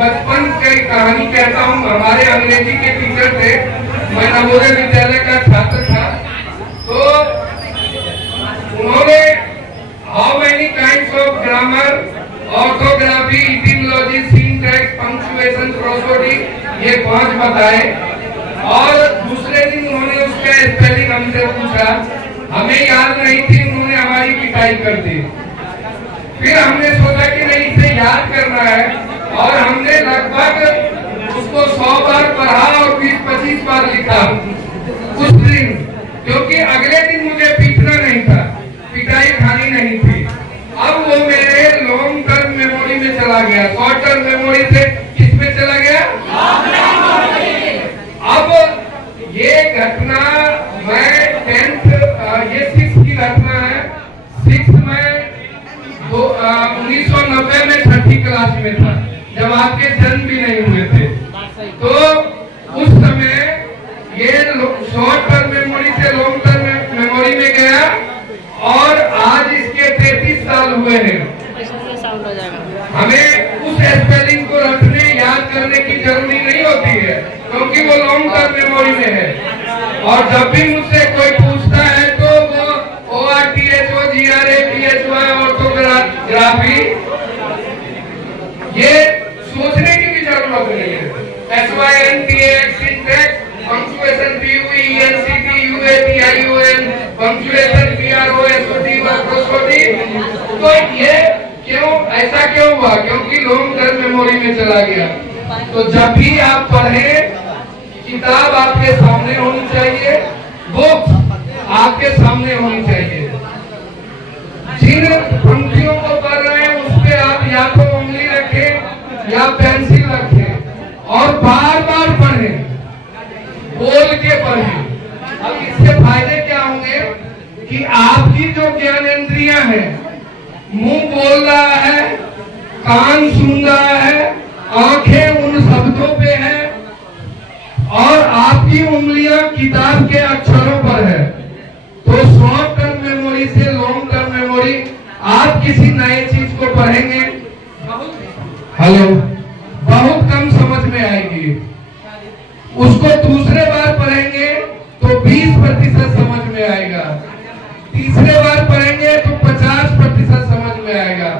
बचपन की कहानी कहता हूँ। हमारे अंग्रेजी के टीचर थे, मैं नवोदय विद्यालय का छात्र था, तो उन्होंने how many kinds of grammar, orthography, etymology, syntax, punctuation, prosody, ये 5 बताए। और दूसरे दिन उन्होंने उसका स्पेलिंग हमसे पूछा, हमें याद नहीं थी, उन्होंने हमारी पिटाई कर दी। फिर हमने सोचा कि नहीं, इसे याद करना है, और हमने लगभग उसको 100 बार पढ़ा और 20-25 बार लिखा उस दिन, क्योंकि अगले दिन मुझे पीटना नहीं था, पिटाई खानी नहीं थी। अब वो मेरे लॉन्ग टर्म मेमोरी में चला गया, शॉर्ट टर्म मेमोरी से किस में चला गया? अब ये घटना मैं 10th, ये 6th की घटना है। 6th में 1990 में 6ठी क्लास में था, जब आपके जन्म भी नहीं हुए थे। तो उस समय ये शॉर्ट टर्म मेमोरी से लॉन्ग टर्म मेमोरी में गया, और आज इसके 33 साल हुए हैं। हमें उस स्पेलिंग को रखने, याद करने की जरूरी नहीं होती है, क्योंकि वो लॉन्ग टर्म मेमोरी में है। और जब भी मुझसे कोई पूछता है तो वो ORTHOGRAPHY ऑर्थोग्राफी, ये सोचने की भी जरूरत नहीं है। SYNTAX, syntax, punctuation, PUENCTUATION, punctuation, PROSOD, prosody. तो ये क्यों, ऐसा क्यों हुआ? क्योंकि लॉन्ग टर्म मेमोरी में चला गया। तो जब भी आप पढ़ें, किताब आपके सामने होनी चाहिए, बुक आपके सामने होनी चाहिए। जिन पंक्तियों को पढ़ रहे हैं उस पे आप या तो उंगली रखें या पेंसिल रखें, और बार बार पढ़ें, बोल के पढ़ें। अब इससे फायदे क्या होंगे कि आपकी जो ज्ञानेंद्रियां हैं, मुंह बोल रहा है, कान सुन रहा है, आंखें उन शब्दों पे है, और आपकी उंगलियां किताब के अक्षरों पर है। तो शॉर्ट टर्म मेमोरी से लॉन्ग टर्म मेमोरी, आप किसी नए चीज को पढ़ेंगे, बहुत कम समझ में आएगी। उसको दूसरे बार पढ़ेंगे तो 20% समझ में आएगा, तीसरे बार पढ़ेंगे तो 50% समझ में आएगा,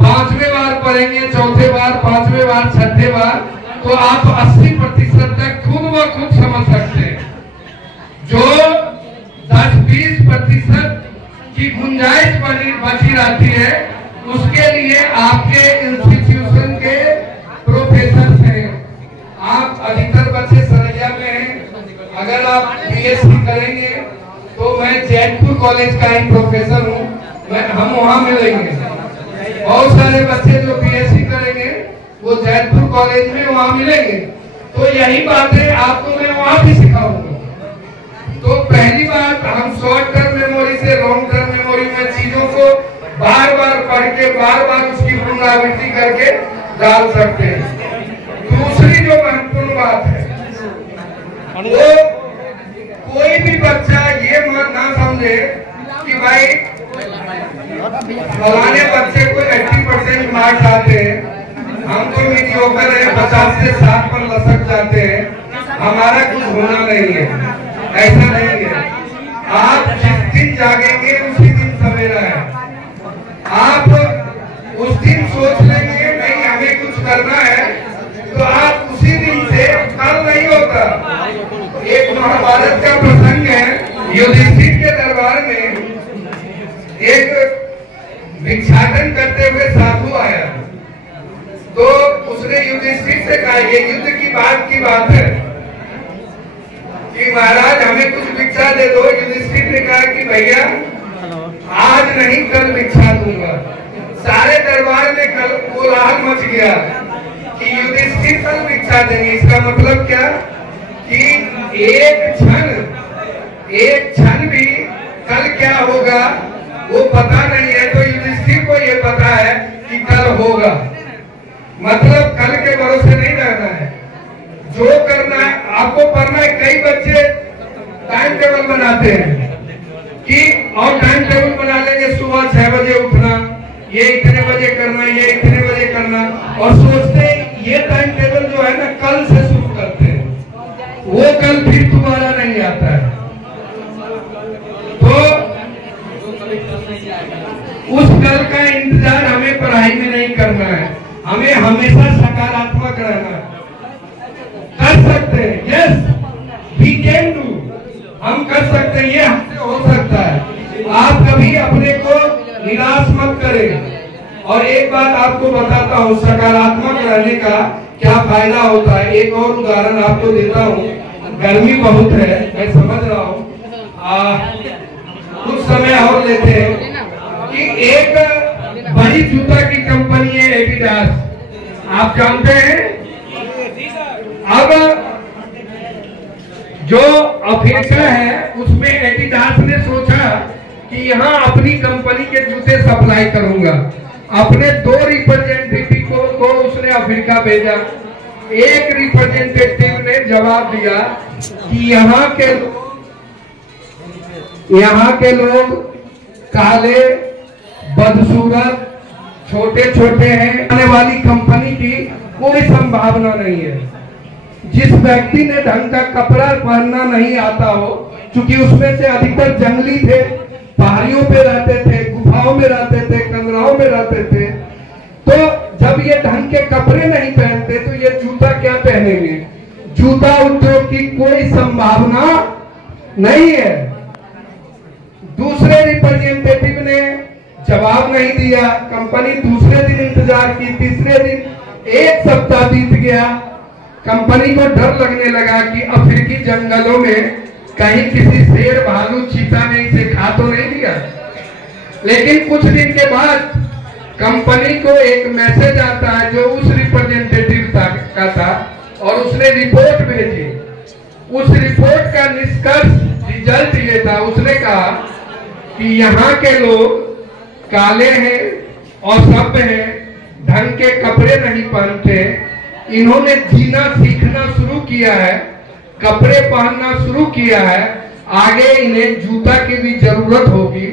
5वें बार पढ़ेंगे, 4थे बार, 5वें बार, 6ठे बार, तो आप 80% तक खुद ब खुद समझ सकते हैं। जो 10-20% की गुंजाइश बची रहती है, उसके लिए आपके इंस्टीट्यूशन के प्रोफेसर हैं। आप अधिकतर बच्चे सरैया में हैं। अगर आप BSc करेंगे तो मैं जैतपुर कॉलेज का ही प्रोफेसर हूँ, हम वहाँ मिलेंगे। बहुत सारे बच्चे जो BSc करेंगे वो जैतपुर कॉलेज में वहाँ मिलेंगे। तो यही बातें आपको मैं वहाँ भी सिखाऊंगा। तो पहली बात, हम शॉर्ट टर्म मेमोरी से लॉन्ग टर्म मेमोरी में चीजों को बार बार पढ़ के, बार बार उसकी पुनरावृत्ति करके डाल सकते हैं। दूसरी जो महत्वपूर्ण बात है, वो कोई भी बच्चा ये ना समझे कि भाई फलाने बच्चे को 80% मार्क्स आते हैं, हम तो मीडियोकर है, 50 से 60 पर लसक जाते हैं, हमारा कुछ होना नहीं है। ऐसा नहीं है। आप जिस दिन जागेंगे उसी दिन सवेरा है। आप उस दिन सोच लेंगे नहीं हमें कुछ करना है, तो आप उसी दिन से, कल नहीं होता। एक महाभारत का प्रसंग है, युधिष्ठिर के दरबार में एक भिक्षाटन करते हुए साधु आया। तो उसने युधिष्ठिर से कहा, ये युद्ध की बात है कि महाराज हमें कुछ भिक्षा दे दो। युधिष्ठिर ने कहा कि भैया आज नहीं, कल भिक्षा दूंगा। सारे दरबार में कल कोलाहल मच गया कि युधिष्ठिर कल भिक्षा देंगे। इसका मतलब क्या कि एक क्षण भी कल क्या होगा वो पता नहीं है। तो युधिष्ठिर को ये पता है कि कल होगा, मतलब कल के भरोसे नहीं रहना है। जो करना है आपको करना है। कई बच्चे टाइम टेबल बनाते हैं कि और टाइम टेबल बना लेंगे, सुबह 6 बजे उठना, ये इतने बजे करना, ये इतने बजे करना, और सोचते ये हमेशा सकारात्मक रहना, कर सकते हैं। यस वी कैन डू, हम कर सकते हैं, ये हमसे हो सकता है। आप कभी अपने को निराश मत करें। और एक बात आपको बताता हूँ सकारात्मक रहने का क्या फायदा होता है। एक और उदाहरण आपको देता हूँ। गर्मी बहुत है, मैं समझ रहा हूँ, कुछ समय और लेते हैं कि एक बड़ी जूता की कंपनी है एडिडास, आप जानते हैं। अब जो अफ्रीका है उसमें एडिडास ने सोचा कि यहाँ अपनी कंपनी के जूते सप्लाई करूंगा। अपने 2 रिप्रेजेंटेटिव को उसने अफ्रीका भेजा। एक रिप्रेजेंटेटिव ने जवाब दिया कि यहाँ के लोग काले, बदसूरत, छोटे छोटे हैं, आने वाली कंपनी की कोई संभावना नहीं है। जिस व्यक्ति ने ढंग का कपड़ा पहनना नहीं आता हो, क्योंकि उसमें से अधिकतर जंगली थे, पहाड़ियों पे रहते थे, गुफाओं में रहते थे, कंदराओं में रहते थे, तो जब ये ढंग के कपड़े नहीं पहनते तो ये जूता क्या पहनेंगे। जूता उद्योग की कोई संभावना नहीं है। दूसरे रिप्रेजेंटेटिव ने जवाब नहीं दिया। कंपनी दूसरे दिन इंतजार की, तीसरे दिन 1 सप्ताह बीत गया। कंपनी को डर लगने लगा कि अफ्रीकी जंगलों में कहीं किसी शेर, भालू, चीता ने इसे खा तो नहीं दिया। लेकिन कुछ दिन के बाद कंपनी को एक मैसेज आता है जो उस रिप्रेजेंटेटिव का था, और उसने रिपोर्ट भेजी। उस रिपोर्ट का निष्कर्ष, रिजल्ट ये था, उसने कहा कि यहाँ के लोग काले हैं और सभ्य हैं, ढंग के कपड़े नहीं पहनते, इन्होंने जीना सीखना शुरू किया है, कपड़े पहनना शुरू किया है, आगे इन्हें जूता की भी जरूरत होगी,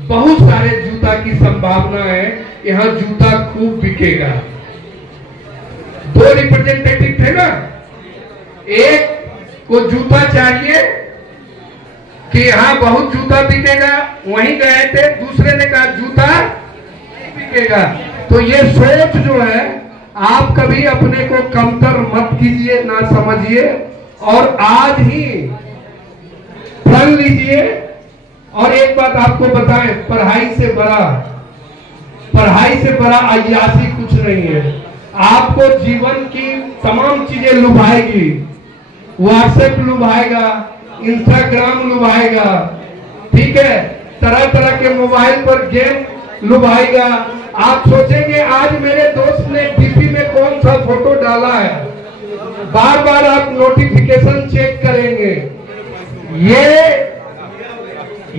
बहुत सारे जूता की संभावना है, यहाँ जूता खूब बिकेगा। 2 रिप्रेजेंटेटिव थे ना, एक को जूता चाहिए कि यहाँ बहुत जूता बिकेगा, वहीं गए थे। दूसरे ने कहा जूता नहीं बिकेगा। तो ये सोच जो है, आप कभी अपने को कमतर मत कीजिए, ना समझिए, और आज ही प्रण लीजिए। और एक बात आपको बताएं, पढ़ाई से बड़ा अय्यासी कुछ नहीं है। आपको जीवन की तमाम चीजें लुभाएगी, व्हाट्सएप लुभाएगा, इंस्टाग्राम लुभाएगा, ठीक है, तरह तरह के मोबाइल पर गेम लुभाएगा। आप सोचेंगे आज मेरे दोस्त ने डीपी में कौन सा फोटो डाला है, बार बार आप नोटिफिकेशन चेक करेंगे।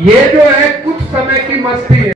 ये जो है कुछ समय की मस्ती है।